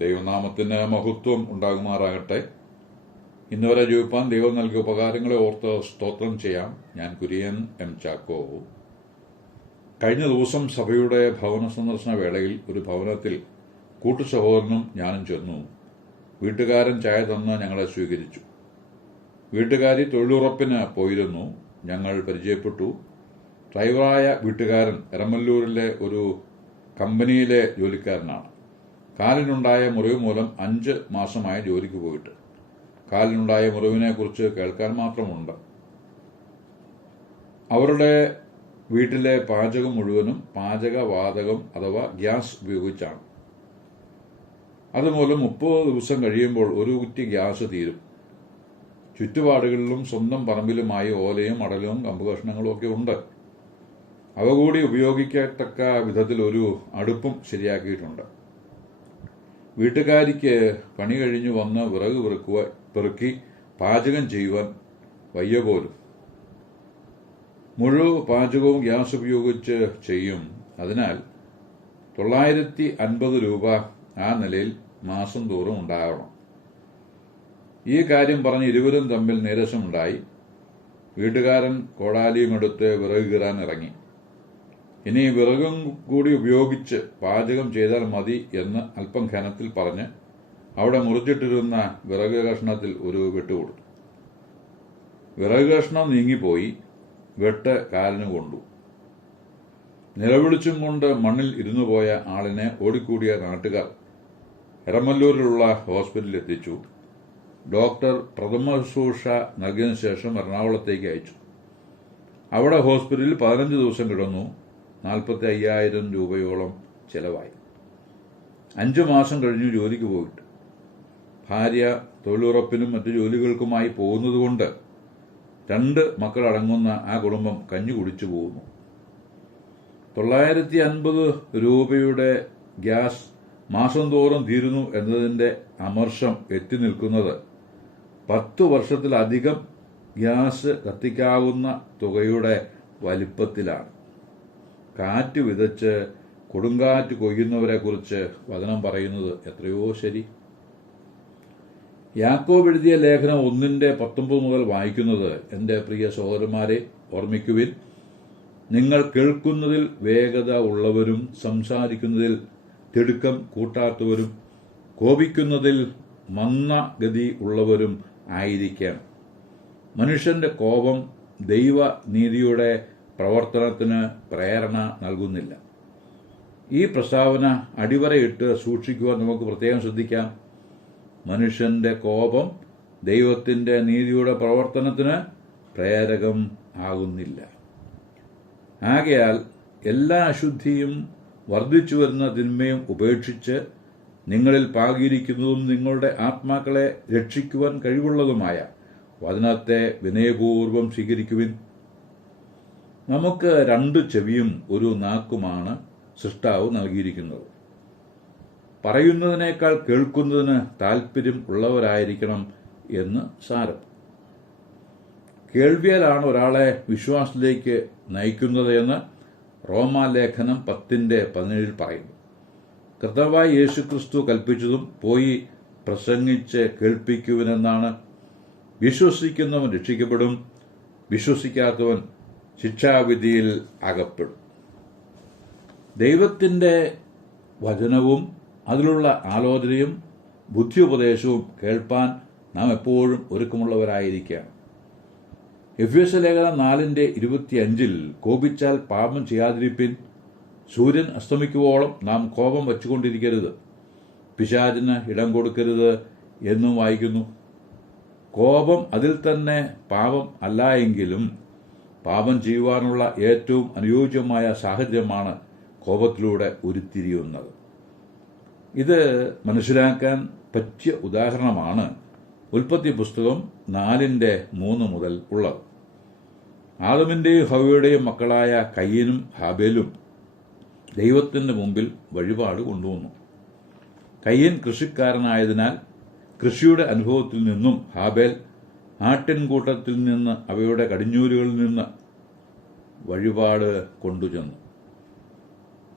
ദൈവനാമത്തിന് മഹത്വം ഉണ്ടാകുമാറാകട്ടെ. ഇന്നുവരെ ജീവിപ്പാൻ ദൈവം നൽകിയ ഉപകാരങ്ങളെ ഓർത്ത് സ്തോത്രം ചെയ്യാം. ഞാൻ കുര്യൻ എം ചാക്കോ. കഴിഞ്ഞ ദിവസം സഭയുടെ ഭവന സന്ദർശന വേളയിൽ ഒരു ഭവനത്തിൽ കൂട്ടുസഹോദരനും ഞാനും ചെന്നു. വീട്ടുകാരൻ ചായ തന്ന് ഞങ്ങളെ സ്വീകരിച്ചു. വീട്ടുകാരി തൊഴിലുറപ്പിന് പോയിരുന്നു. ഞങ്ങൾ പരിചയപ്പെട്ടു. ഡ്രൈവറായ വീട്ടുകാരൻ എരമല്ലൂരിലെ ഒരു കമ്പനിയിലെ ജോലിക്കാരനാണ്. കാലിനുണ്ടായ മുറിവ് മൂലം 5 മാസമായി ജോലിക്ക് പോയിട്ട്. കാലിനുണ്ടായ മുറിവിനെക്കുറിച്ച് കേൾക്കാൻ മാത്രമുണ്ട്. അവരുടെ വീട്ടിലെ പാചകം മുഴുവനും പാചകവാതകം അഥവാ ഗ്യാസ് ഉപയോഗിച്ചാണ്. അതുമൂലം 30 ദിവസം കഴിയുമ്പോൾ ഒരു കുറ്റി ഗ്യാസ് തീരും. ചുറ്റുപാടുകളിലും സ്വന്തം പറമ്പിലുമായി ഓലയും അടലും കമ്പുകഷ്ണങ്ങളും ഒക്കെ ഉണ്ട്. അവ കൂടി ഉപയോഗിക്കത്തക്ക വിധത്തിൽ ഒരു അടുപ്പും ശരിയാക്കിയിട്ടുണ്ട്. വീട്ടുകാരിക്ക് പണി കഴിഞ്ഞു വന്ന് വിറക് പെറുക്കി പാചകം ചെയ്യുവാൻ വയ്യ പോലും. മുഴുവൻ പാചകവും ഗ്യാസ് ഉപയോഗിച്ച് ചെയ്യും. അതിനാൽ 950 രൂപ ആ നിലയിൽ മാസം തോറും ഉണ്ടാകണം. ഈ കാര്യം പറഞ്ഞ് ഇരുവരും തമ്മിൽ നീരസമുണ്ടായി. വീട്ടുകാരൻ കോടാലിയുമെടുത്ത് വിറക് കീറാൻ ഇറങ്ങി. ഇനി വിറകും കൂടി ഉപയോഗിച്ച് പാചകം ചെയ്താൽ മതി എന്ന് അല്പം ഖനത്തിൽ പറഞ്ഞ് അവിടെ മുറിച്ചിട്ടിരുന്ന വിറക് കഷ്ണത്തിൽ ഒരു വെട്ടുകൊടുത്തു. വിറക് കഷ്ണം നീങ്ങിപ്പോയി. വെട്ട് കാലിന് കൊണ്ടു. നിലവിളിച്ചും കൊണ്ട് മണ്ണിൽ ഇരുന്നുപോയ ആളിനെ ഓടിക്കൂടിയ നാട്ടുകാർ എരമല്ലൂരിലുള്ള ഹോസ്പിറ്റലിൽ എത്തിച്ചു. ഡോക്ടർ പ്രഥമ ശുശ്രൂഷ നൽകിയതിനു ശേഷം എറണാകുളത്തേക്ക് അയച്ചു. അവിടെ ഹോസ്പിറ്റലിൽ 15 ദിവസം കിടന്നു. 45,000 രൂപയോളം ചെലവായി. 5 മാസം കഴിഞ്ഞു ജോലിക്ക് പോയിട്ട്. ഭാര്യ തൊഴിലുറപ്പിനും മറ്റു ജോലികൾക്കുമായി പോകുന്നതുകൊണ്ട് 2 മക്കളടങ്ങുന്ന ആ കുടുംബം കഞ്ഞി കുടിച്ചു പോകുന്നു. 950 രൂപയുടെ ഗ്യാസ് മാസം തോറും തീരുന്നു എന്നതിന്റെ അമർഷം എത്തി നിൽക്കുന്നത് 10 വർഷത്തിലധികം ഗ്യാസ് കത്തിക്കാവുന്ന തുകയുടെ വലിപ്പത്തിലാണ്. കാറ്റ് വിതച്ച് കൊടുങ്കാറ്റ് കൊയ്യുന്നവരെ കുറിച്ച് വചനം പറയുന്നത് എത്രയോ ശരി. യാക്കോബ് എഴുതിയ ലേഖനം 1:19 മുതൽ വായിക്കുന്നത്, എന്റെ പ്രിയ സഹോദരന്മാരെ, ഓർമ്മിക്കുവിൻ, നിങ്ങൾ കേൾക്കുന്നതിൽ വേഗത ഉള്ളവരും സംസാരിക്കുന്നതിൽ തിടുക്കം കൂട്ടാത്തവരും കോപിക്കുന്നതിൽ മന്ദഗതി ഉള്ളവരും ആയിരിക്കണം. മനുഷ്യന്റെ കോപം ദൈവനീതിയുടെ പ്രവർത്തനത്തിന് പ്രേരണ നൽകുന്നില്ല. ഈ പ്രസ്താവന അടിവരയിട്ട് സൂക്ഷിക്കുവാൻ നമുക്ക് പ്രത്യേകം ശ്രദ്ധിക്കാം. മനുഷ്യന്റെ കോപം ദൈവത്തിന്റെ നീതിയുടെ പ്രവർത്തനത്തിന് പ്രേരകം ആകുന്നില്ല. ആകയാൽ എല്ലാ അശുദ്ധിയും വർദ്ധിച്ചു വരുന്ന തിന്മയും ഉപേക്ഷിച്ച് നിങ്ങളിൽ പാകിയിരിക്കുന്നതും നിങ്ങളുടെ ആത്മാക്കളെ രക്ഷിക്കുവാൻ കഴിവുള്ളതുമായ വചനത്തെ വിനയപൂർവ്വം സ്വീകരിക്കുവിൻ. നമുക്ക് 2 ചെവിയും ഒരു നാക്കുമാണ് സൃഷ്ടാവ് നൽകിയിരിക്കുന്നത്. പറയുന്നതിനേക്കാൾ കേൾക്കുന്നതിന് താല്പര്യം ഉള്ളവരായിരിക്കണം എന്ന് സാരം. കേൾവിയാലാണ് ഒരാളെ വിശ്വാസത്തിലേക്ക് നയിക്കുന്നത് എന്ന് റോമാലേഖനം 10:17 പറയുന്നു. കർത്താവായ യേശുക്രിസ്തു കൽപ്പിച്ചതും പോയി പ്രസംഗിച്ച് കേൾപ്പിക്കുവിനെന്നാണ്. വിശ്വസിക്കുന്നവൻ രക്ഷിക്കപ്പെടും, വിശ്വസിക്കാത്തവൻ ശിക്ഷാവിധിയിൽ അകപ്പെടും. ദൈവത്തിന്റെ വചനവും അതിലുള്ള ആലോചനയും ബുദ്ധിയുപദേശവും കേൾപ്പാൻ നാം എപ്പോഴും ഒരുക്കമുള്ളവരായിരിക്കാം. എഫേസ്യ ലേഖനം 4:25 കോപിച്ചാൽ പാപം ചെയ്യാതിരിപ്പിൻ, സൂര്യൻ അസ്തമിക്കുവോളം നാം കോപം വച്ചുകൊണ്ടിരിക്കരുത്, പിശാചിന് ഇടം കൊടുക്കരുത് എന്നും വായിക്കുന്നു. കോപം അതിൽ തന്നെ പാപം അല്ല എങ്കിലും പാപം ചെയ്യുവാനുള്ള ഏറ്റവും അനുയോജ്യമായ സാഹചര്യമാണ് കോപത്തിലൂടെ ഉരുത്തിരിയുന്നത്. ഇത് മനസ്സിലാക്കാൻ പറ്റിയ ഉദാഹരണമാണ് ഉൽപ്പത്തി പുസ്തകം 4:3 മുതൽ ഉള്ളത്. ആദമിന്റെയും ഹവ്വയുടെയും മക്കളായ കയ്യനും ഹാബേലും ദൈവത്തിന്റെ മുമ്പിൽ വഴിപാട് കൊണ്ടുവന്നു. കയ്യൻ കൃഷിക്കാരനായതിനാൽ കൃഷിയുടെ അനുഭവത്തിൽ നിന്നും ഹാബേൽ ആട്ടിൻകൂട്ടത്തിൽ നിന്ന് അവയുടെ കടിഞ്ഞൂലുകളിൽ നിന്ന് വഴിപാട് കൊണ്ടുചെന്നു.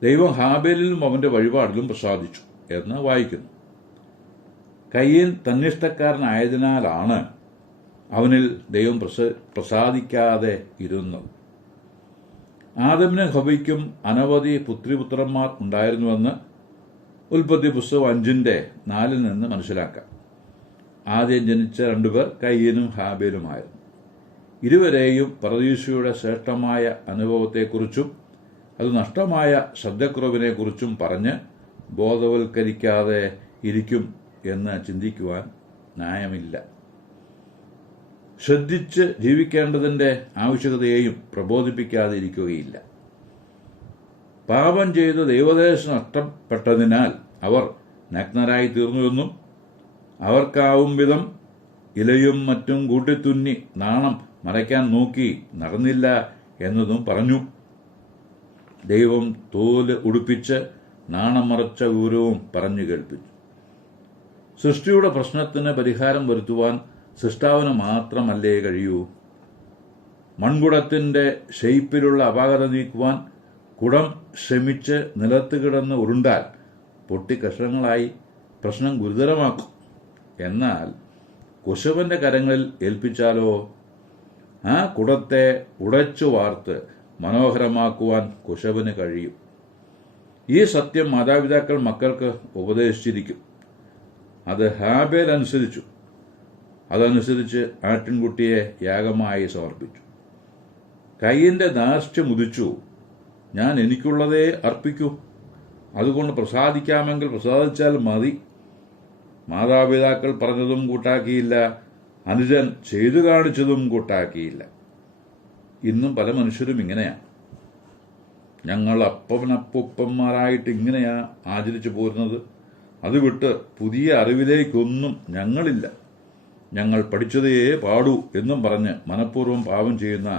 ദൈവം ഹാബേലിലും അവന്റെ വഴിപാടിലും പ്രസാദിച്ചു എന്ന് വായിക്കുന്നു. കയ്യൻ തന്നിഷ്ടക്കാരനായതിനാലാണ് അവനിൽ ദൈവം പ്രസാദിക്കാതെ ഇരുന്നത്. ആദമിനും ഹവ്വയ്ക്കും അനവധി പുത്രിപുത്രന്മാർ ഉണ്ടായിരുന്നുവെന്ന് ഉൽപ്പത്തി പുസ്തകം 5:4 നിന്ന് മനസ്സിലാക്കാം. ആദ്യം ജനിച്ച രണ്ടുപേർ കയ്യനും ഹാബേലുമായിരുന്നു. ഇരുവരെയും പരദീസയുടെ ശ്രേഷ്ഠമായ അനുഭവത്തെക്കുറിച്ചും അത് നഷ്ടമായ ശബ്ദക്കുറവിനെക്കുറിച്ചും പറഞ്ഞ് ബോധവൽക്കരിക്കാതെ ഇരിക്കും എന്ന് ചിന്തിക്കുവാൻ ന്യായമില്ല. ശ്രദ്ധിച്ച് ജീവിക്കേണ്ടതിന്റെ ആവശ്യകതയെയും പ്രബോധിപ്പിക്കാതെ ഇരിക്കുകയില്ല. പാപം ചെയ്ത് ദൈവദേശം നഷ്ടപ്പെട്ടതിനാൽ അവർ നഗ്നരായി തീർന്നുവെന്നും അവർക്കാവും വിധം ഇലയും മറ്റും കൂട്ടിത്തുന്നി നാണം മറയ്ക്കാൻ നോക്കി നടന്നില്ല എന്നതും പറഞ്ഞു. ദൈവം തോല് ഉടുപ്പിച്ച് നാണം മറച്ച വിവരവും പറഞ്ഞു കേൾപ്പിച്ചു. സൃഷ്ടിയുടെ പ്രശ്നത്തിന് പരിഹാരം വരുത്തുവാൻ സൃഷ്ടാവിന് മാത്രമല്ലേ കഴിയൂ? മൺകുടത്തിന്റെ ഷെയ്പ്പിലുള്ള അപാകത നീക്കുവാൻ കുടം ശ്രമിച്ച് നിലത്ത് കിടന്ന് ഉരുണ്ടാൽ പൊട്ടിക്കഷ്ണങ്ങളായി പ്രശ്നം ഗുരുതരമാക്കും. എന്നാൽ കുശവന്റെ കരങ്ങളിൽ ഏൽപ്പിച്ചാലോ ആ കുടത്തെ ഉടച്ചു വാർത്ത് മനോഹരമാക്കുവാൻ കുശവന് കഴിയും. ഈ സത്യം മാതാപിതാക്കൾ മക്കൾക്ക് ഉപദേശിച്ചിരിക്കും. അത് ഹാബേൽ അനുസരിച്ചു. അതനുസരിച്ച് ആട്ടിൻകുട്ടിയെ യാഗമായി സമർപ്പിച്ചു. കയ്യന്റെ ധാർഷ്ട്യം ഉദിച്ചു. ഞാൻ എനിക്കുള്ളതേ അർപ്പിക്കൂ, അതുകൊണ്ട് പ്രസാദിക്കാമെങ്കിൽ പ്രസാദിച്ചാൽ മതി. മാതാപിതാക്കൾ പറഞ്ഞതും കൂട്ടാക്കിയില്ല, അനുജൻ ചെയ്തു കാണിച്ചതും കൂട്ടാക്കിയില്ല. ഇന്നും പല മനുഷ്യരും ഇങ്ങനെയാണ്. ഞങ്ങൾ അപ്പനപ്പൂപ്പന്മാരായിട്ട് ഇങ്ങനെയാ ആചരിച്ചു പോരുന്നത്. അത് വിട്ട് പുതിയ അറിവിലേക്കൊന്നും ഞങ്ങളില്ല, ഞങ്ങൾ പഠിച്ചതേ പാടൂ എന്നും പറഞ്ഞ് മനഃപൂർവ്വം പാപം ചെയ്യുന്ന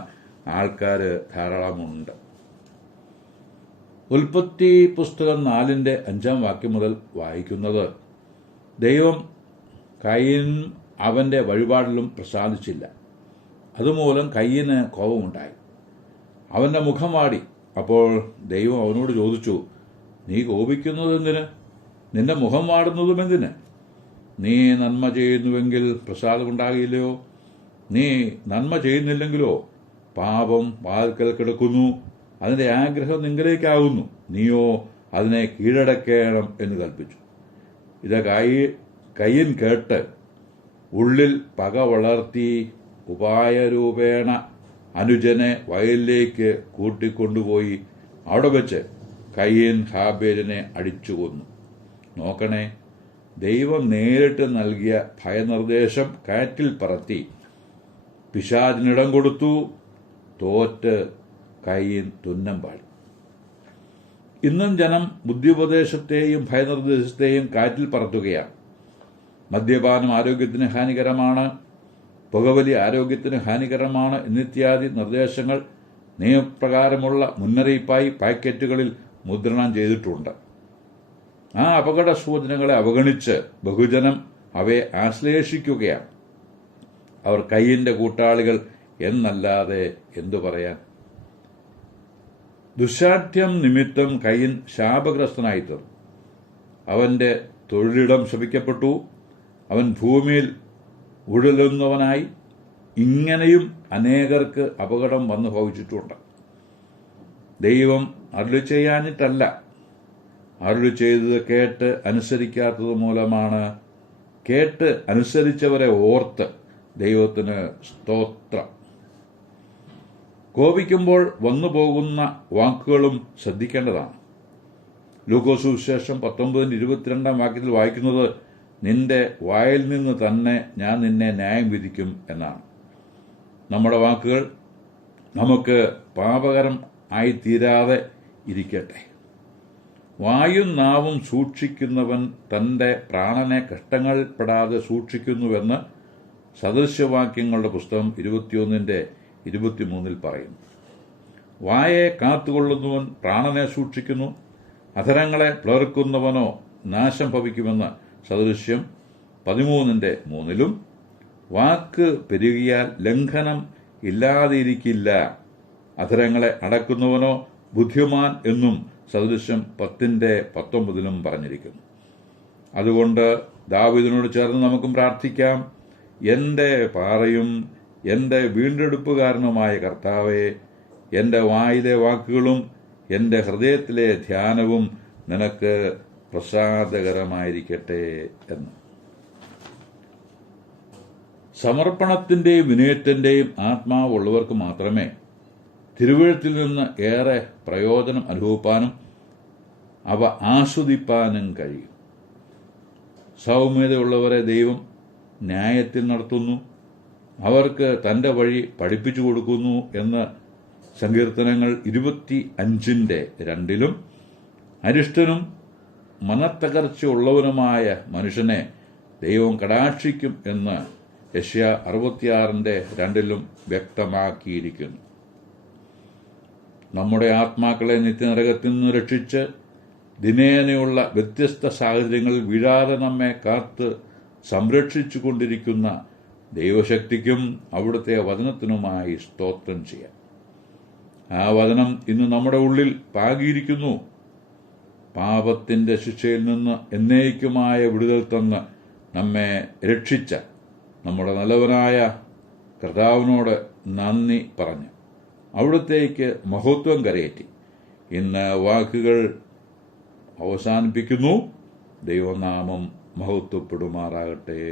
ആൾക്കാർ ധാരാളമുണ്ട്. ഉൽപ്പത്തി പുസ്തകം 4:5 മുതൽ വായിക്കുന്നത്, ദൈവം കയ്യനും അവന്റെ വഴിപാടിലും പ്രസാദിച്ചില്ല. അതുമൂലം കയ്യന് കോപമുണ്ടായി. അവന്റെ മുഖം വാടി. അപ്പോൾ ദൈവം അവനോട് ചോദിച്ചു, നീ കോപിക്കുന്നതെന്തിന്? നിന്റെ മുഖം വാടുന്നതും എന്തിന്? നീ നന്മ ചെയ്യുന്നുവെങ്കിൽ പ്രസാദമുണ്ടാകില്ലയോ? നീ നന്മ ചെയ്യുന്നില്ലെങ്കിലോ പാപം വാതിൽക്കൽ കിടക്കുന്നു, അതിന്റെ ആഗ്രഹം നിങ്ങളിലേക്കാകുന്നു, നീയോ അതിനെ കീഴടക്കണം എന്ന് കൽപ്പിച്ചു. ഇത് കയ്യൻ കേട്ട് ഉള്ളിൽ പക വളർത്തി ഉപായരൂപേണ അനുജനെ വയലിലേക്ക് കൂട്ടിക്കൊണ്ടുപോയി അവിടെ വെച്ച് കയ്യൻ ഹാബേലിനെ അടിച്ചു കൊന്നു. നോക്കണേ, ദൈവം നേരിട്ട് നൽകിയ ഭയനിർദ്ദേശം കാറ്റിൽ പറത്തി പിശാചിനിടം കൊടുത്തു. തോറ്റ് കയ്യൻ തുന്നം പാടി. ഇന്നും ജനം ബുദ്ധിയുപദേശത്തെയും ഭയനിർദ്ദേശത്തെയും കാറ്റിൽ പറത്തുകയാണ്. മദ്യപാനം ആരോഗ്യത്തിന് ഹാനികരമാണ്, പുകവലി ആരോഗ്യത്തിന് ഹാനികരമാണ് എന്നിത്യാദി നിർദ്ദേശങ്ങൾ നിയമപ്രകാരമുള്ള മുന്നറിയിപ്പായി പാക്കറ്റുകളിൽ മുദ്രണം ചെയ്തിട്ടുണ്ട്. ആ അപകട സൂചനകളെ അവഗണിച്ച് ബഹുജനം അവയെ ആശ്ലേഷിക്കുകയാണ്. അവർ കയ്യന്റെ കൂട്ടാളികൾ എന്നല്ലാതെ എന്തു പറയാൻ? ദുശാഠ്യം നിമിത്തം കയ്യൻ ശാപഗ്രസ്തനായി തീർന്നു. അവന്റെ തൊഴിലിടം ശപിക്കപ്പെട്ടു. അവൻ ഭൂമിയിൽ ഉഴലുന്നവനായി. ഇങ്ങനെയും അനേകർക്ക് അപകടം വന്നു ഭവിച്ചിട്ടുണ്ട്. ദൈവം അരുളി ചെയ്യാഞ്ഞിട്ടല്ല, അരുളി ചെയ്തത് കേട്ട് അനുസരിക്കാത്തത് മൂലമാണ്. കേട്ട് അനുസരിച്ചവരെ ഓർത്ത് ദൈവത്തിന് സ്തോത്രം. കോപിക്കുമ്പോൾ വന്നു പോകുന്ന വാക്കുകളും ശ്രദ്ധിക്കേണ്ടതാണ്. ലൂക്കോസ് സുവിശേഷം 19:22 വായിക്കുന്നത്, നിന്റെ വായിൽ നിന്ന് തന്നെ ഞാൻ നിന്നെ ന്യായം വിധിക്കും എന്നാണ്. നമ്മുടെ വാക്കുകൾ നമുക്ക് പാപകരം ആയിത്തീരാതെ ഇരിക്കട്ടെ. വായും നാവും സൂക്ഷിക്കുന്നവൻ തന്റെ പ്രാണനെ കഷ്ടങ്ങളിൽപ്പെടാതെ സൂക്ഷിക്കുന്നുവെന്ന് സദൃശ്യവാക്യങ്ങളുടെ പുസ്തകം 21:23 പറയുന്നു. വായെ കാത്തുകൊള്ളുന്നവൻ പ്രാണനെ സൂക്ഷിക്കുന്നു, അധരങ്ങളെ പിളർക്കുന്നവനോ നാശം ഭവിക്കുമെന്ന് സദൃശ്യം 13:3. വാക്ക് പെരുകിയാൽ ലംഘനം ഇല്ലാതിരിക്കില്ല, അധരങ്ങളെ അടക്കുന്നവനോ ബുദ്ധിമാൻ എന്നും സദൃശ്യം 10:19 പറഞ്ഞിരിക്കുന്നു. അതുകൊണ്ട് ദാവീദിനോട് ചേർന്ന് നമുക്കും പ്രാർത്ഥിക്കാം. എൻ്റെ പാറയും എൻ്റെ വീണ്ടെടുപ്പുകാരനുമായ കർത്താവേ, എൻ്റെ വായിലെ വാക്കുകളും എൻ്റെ ഹൃദയത്തിലെ ധ്യാനവും നിനക്ക് പ്രസാദകരമായിരിക്കട്ടെ എന്ന്. സമർപ്പണത്തിൻ്റെയും വിനയത്തിൻ്റെയും ആത്മാവുള്ളവർക്ക് മാത്രമേ തിരുവെഴുത്തിൽ നിന്ന് ഏറെ പ്രയോജനം അനുഭവിപ്പാനും അവ ആസ്വദിപ്പാനും കഴിയും. സൗമ്യതയുള്ളവരെ ദൈവം ന്യായത്തിൽ നടത്തുന്നു, അവർക്ക് തൻ്റെ വഴി പഠിപ്പിച്ചു കൊടുക്കുന്നു എന്ന് സങ്കീർത്തനങ്ങൾ 25:2 അരിഷ്ടനും മനത്തകർച്ചയുള്ളവനുമായ മനുഷ്യനെ ദൈവം കടാക്ഷിക്കും എന്ന് യെശയ്യാ 66:2 വ്യക്തമാക്കിയിരിക്കുന്നു. നമ്മുടെ ആത്മാക്കളെ നിത്യനരകത്തിൽ നിന്ന് രക്ഷിച്ച് ദിനേനയുള്ള വ്യത്യസ്ത സാഹചര്യങ്ങളിൽ വീഴാതെ നമ്മെ കാത്ത് സംരക്ഷിച്ചു കൊണ്ടിരിക്കുന്ന ദൈവശക്തിക്കും അവിടുത്തെ വചനത്തിനുമായി സ്തോത്രം ചെയ്യാം. ആ വചനം ഇന്ന് നമ്മുടെ ഉള്ളിൽ പാകിയിരിക്കുന്നു. പാപത്തിന്റെ ശിക്ഷയിൽ നിന്ന് എന്നേക്കുമായ വിടുതൽ തന്ന് നമ്മെ രക്ഷിച്ച നമ്മുടെ നല്ലവനായ കർത്താവിനോട് നന്ദി പറഞ്ഞ് അവിടുത്തേക്ക് മഹത്വം കരയേറ്റി ഇന്ന് വാക്കുകൾ അവസാനിപ്പിക്കുന്നു. ദൈവനാമം മഹത്വപ്പെടുമാറാകട്ടെ.